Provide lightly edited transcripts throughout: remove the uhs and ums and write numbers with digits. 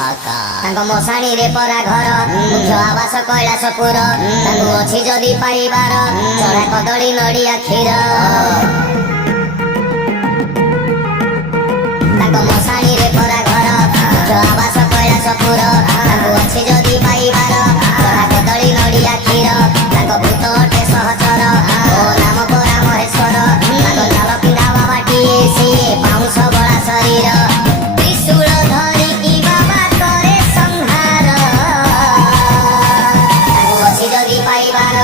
हाका तांको मसाणी रे परा घर मुख्य आवास कैलासपुर तांको अछि जदि पाइबार चढ़ा कदली नड़िया क्षीर तांको मसाणी रे परा घर मुख्य आवास कैलासपुर तांको अछि जदि पाइबार चढ़ा कदली नड़िया क्षीर तांको भूत अटे सहचर ओ नाम परा महेश्वर तांको जाल पिंधा बाबाटिए सिए पाउंस बड़ा शरीर त्रिशूल धरिकी बाबा करे संहार तांको अछि जदि पाइबार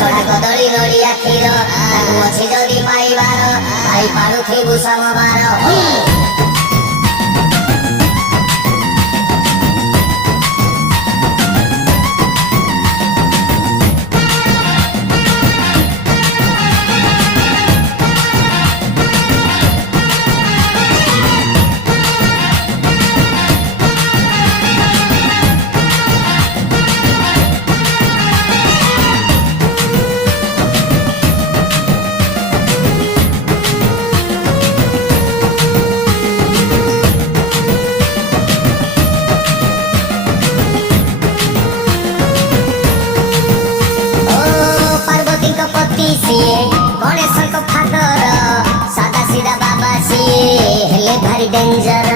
चढ़ा कदली नड़िया क्षीर तांको अछि जदि पाइबार भाई पारुथिबु समबार गणेश को फादर सादा सीधा बाबा सिए हेले भारी डेंजर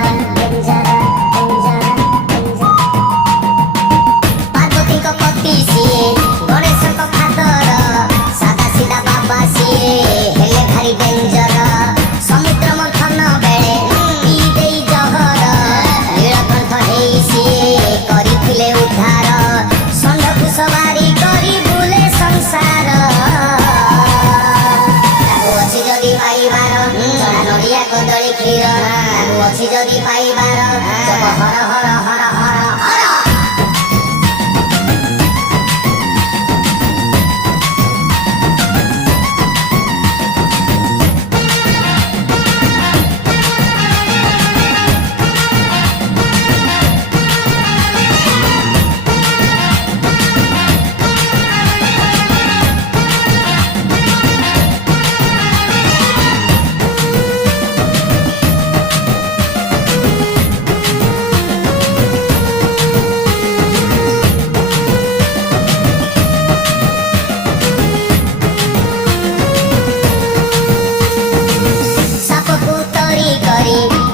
पार्वती को पति सिए गणेश को फादर सादा सीधा बाबा सिए हेले भारी डेंजर समुद्र मंथन बेले पी देई जहर नीलकंठ हेई सिए करिथिले उद्धार षंढ सवारी करी बुले संसार नड़िया कदली क्षीर अछि जदि पाइबार जप हर हर हर हर हर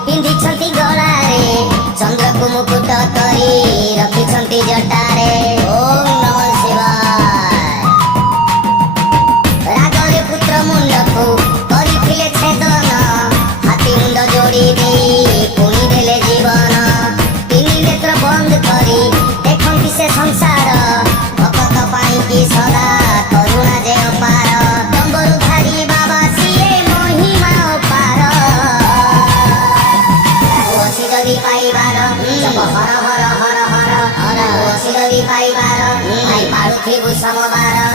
पिंधिछंती गलारे चंद्र को मुकुट करी रखिछंती जटारे ओम नमः शिवाय रागरे पुत्र मुंड को करिथिले छेदन हाथी मुंड जोड़ी देई पुनी देले जीवन तीन नेत्र बंद करी देखंती से संसार भक्त पाई की सदा करुणा जे अपार डंबरु धारी बाबा सिए महिमा अपार पाइबार जप हर हर हर हर हर अछि जदि पाइबार भाई पारुथिबु समबार